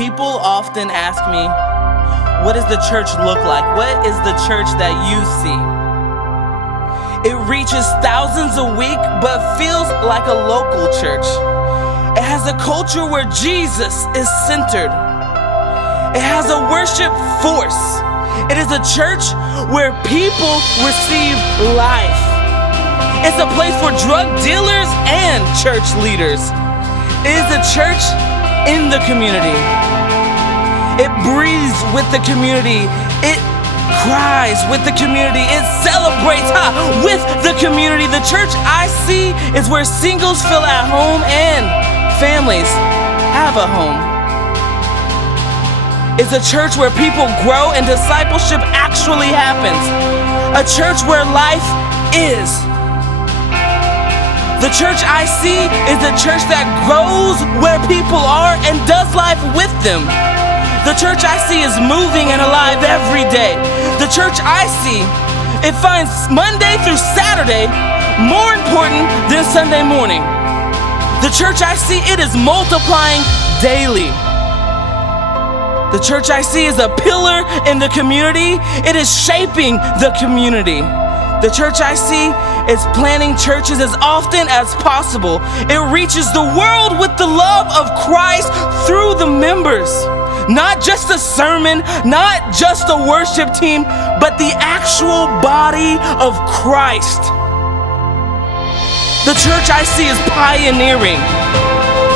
People often ask me, what does the church look like? What is the church that you see? It reaches thousands a week, but feels like a local church. It has a culture where Jesus is centered. It has a worship force. It is a church where people receive life. It's a place for drug dealers and church leaders. It is a church in the community. It breathes with the community. It cries with the community. It celebrates with the community. The church I see is where singles feel at home and families have a home. It's a church where people grow and discipleship actually happens. A church where life is. The church I see is a church that grows where people are and does life with them. The church I see is moving and alive every day. The church I see, it finds Monday through Saturday more important than Sunday morning. The church I see, it is multiplying daily. The church I see is a pillar in the community. It is shaping the community. The church I see is planting churches as often as possible. It reaches the world with the love of Christ through the members. Not just a sermon, not just a worship team, but the actual body of Christ. The church I see is pioneering.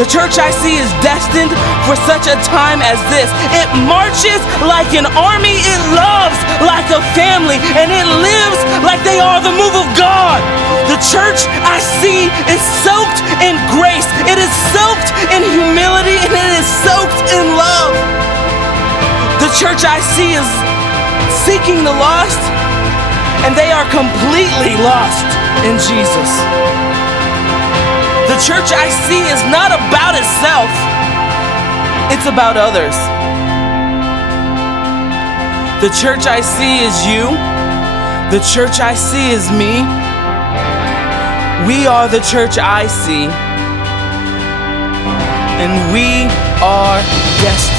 The church I see is destined for such a time as this. It marches like an army, it loves like a family, and it lives like they are the move of God. The church I see is soaked in grace. It is soaked in humility, and it is soaked in love. The church I see is seeking the lost, and they are completely lost in Jesus. The church I see is not about itself, it's about others. The church I see is you. The church I see is me. We are the church I see, and we are destined